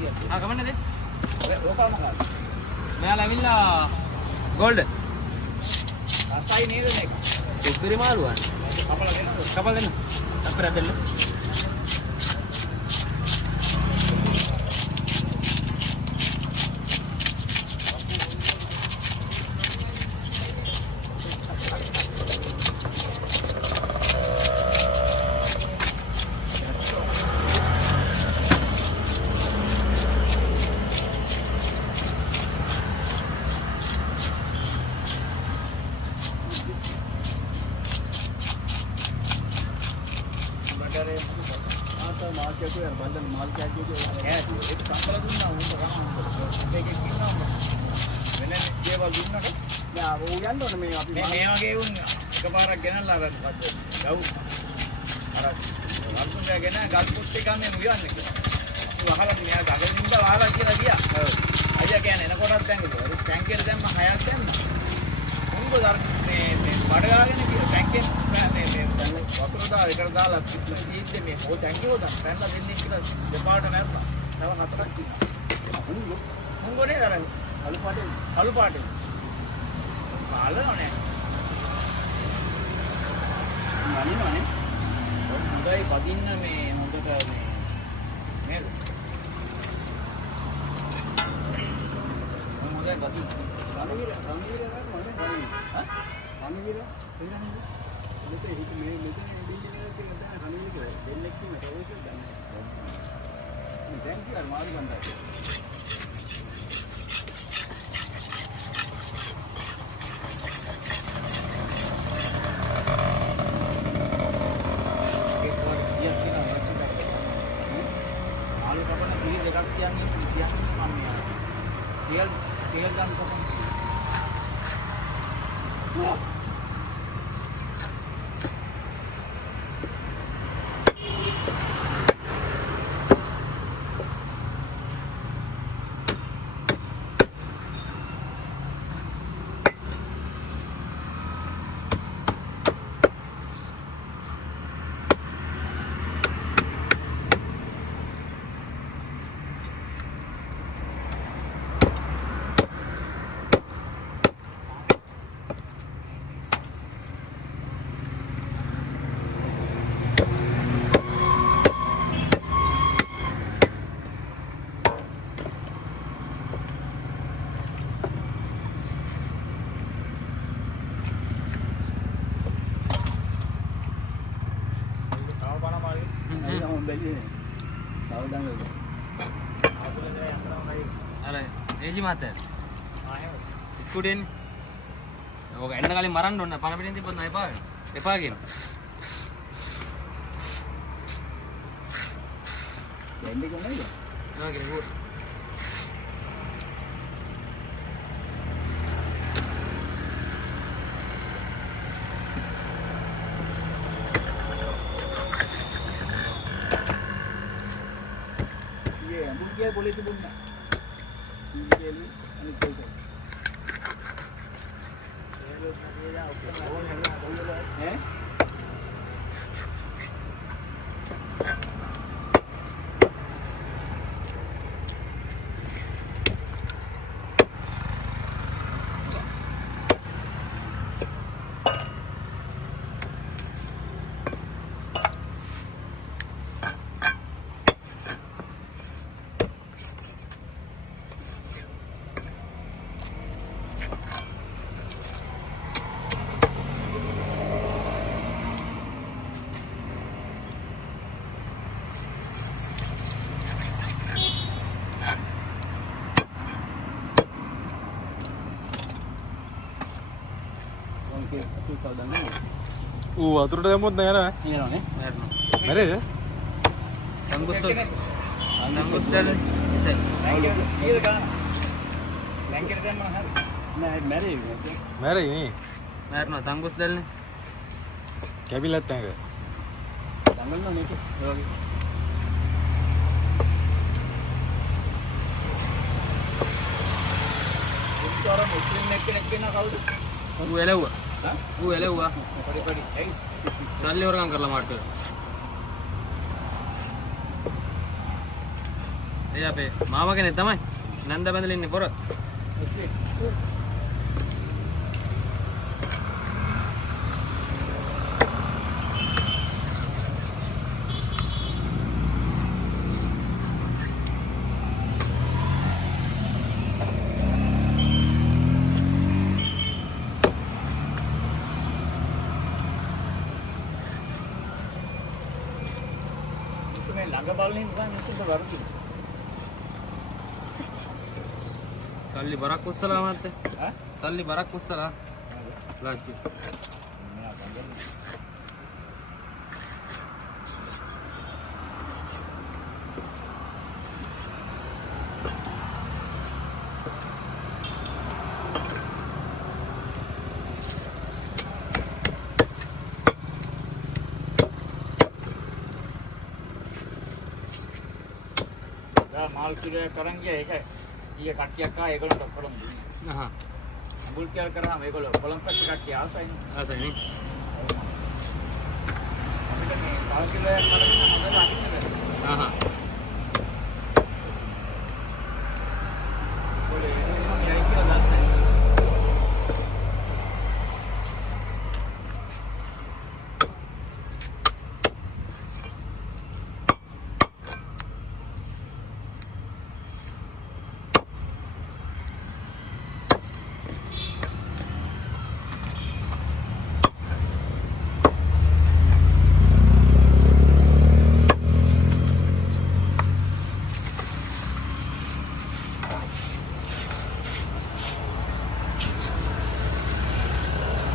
කමන්නේ දෙන්න. ඕකම ගන්න. මෙයාලා ඇවිල්ලා ගෝල්ඩ්. අසයි නේද මේක? උතුරේ මාළුවා. කපලා දෙන්නද? කපලා දෙන්න. අපරා දෙන්න. එකපාරක් ගෙනල්ලා අර ගව් අර වල්තුන්ගේ ගෙන ගස් කුට්ටි කන්නේ මුයන්නේ කියලා. වහලා මෙයා ගගෙන ඉඳ වහලා කියලා ගියා. ඔව්. අයියා කියන්නේ එනකොටත් දැන් ටැංකියට දැම්ම 6ක් දැම්මා. උඹ මේ බඩ ගාගෙන ගියා ටැංකියෙන් මේ වතුර දාලා එකට දාලා තීත්‍යේ මේ හො ටැංකිය හොදා පැනලා දෙන්නේ කියලා දෙපාරට නැත්තා. තව 4ක් තියෙනවා. උංගෝනේ දරන්නේ. අලු පාටේ. පාලනෝනේ. අනිවානේ හොඳයි පදින්න මේ හොඳට මේ නේද හොඳයි පදින්න රණවීර රණවීර හා රණවීර එන්නේ මෙතේ හිත මේ මෙතේ ඉඳින්නේ කියලා දැන් රණවීර දෙන්නෙක් ඉන්න ඒක දන්නේ මේ දැන් කියලා මාරු ගන්නවා Kaya lang sa Eji mata. Skuden. Oke, enda kali maran dong. Apa namanya nanti buat naik apa? Apa gitu? Endi kau naik ya? Oke, bu. Iya, mungkin boleh tu bunda. Sini ani kau tu. වතුරට දැම්මොත් නෑ නෑ. නේනෝනේ. මැරෙයිද? Tanggusul. Tanggusul. Iya kan. Lengker dan mahal. Nah, mari. මැරෙයි නේ. Merno tanggusul nih. කැපිලත් නැහැ. Tanggal no මේක. ඔයගේ. උන්තර මුස්ලිම් එක්කෙනෙක් වෙන කවුද? ඌ එළවුවා. ඌ එළවුවා. පඩි පඩි. ඇයි? සල්ලි වරගම් කරලා මාට්ට. ඒ අපේ මාමා කෙනෙක් තමයි. නන්ද බඳලා ඉන්නේ පොර. මේ ළඟ බලන නිසා මිනිස්සුන්ට වරුදි. සල්ලි බරක් උස්සලා මත්තේ. ඈ? සල්ලි බරක් උස්සලා. ලාච්චි. මෙයා ගඟ. माल किलो करेंगे एक है ये कटिया का एक लोग कलम හා. बुल क्या करा हम एक लोग कलम का कटिया आसा है ආසයි නේ. माल किलो करेंगे हम लोग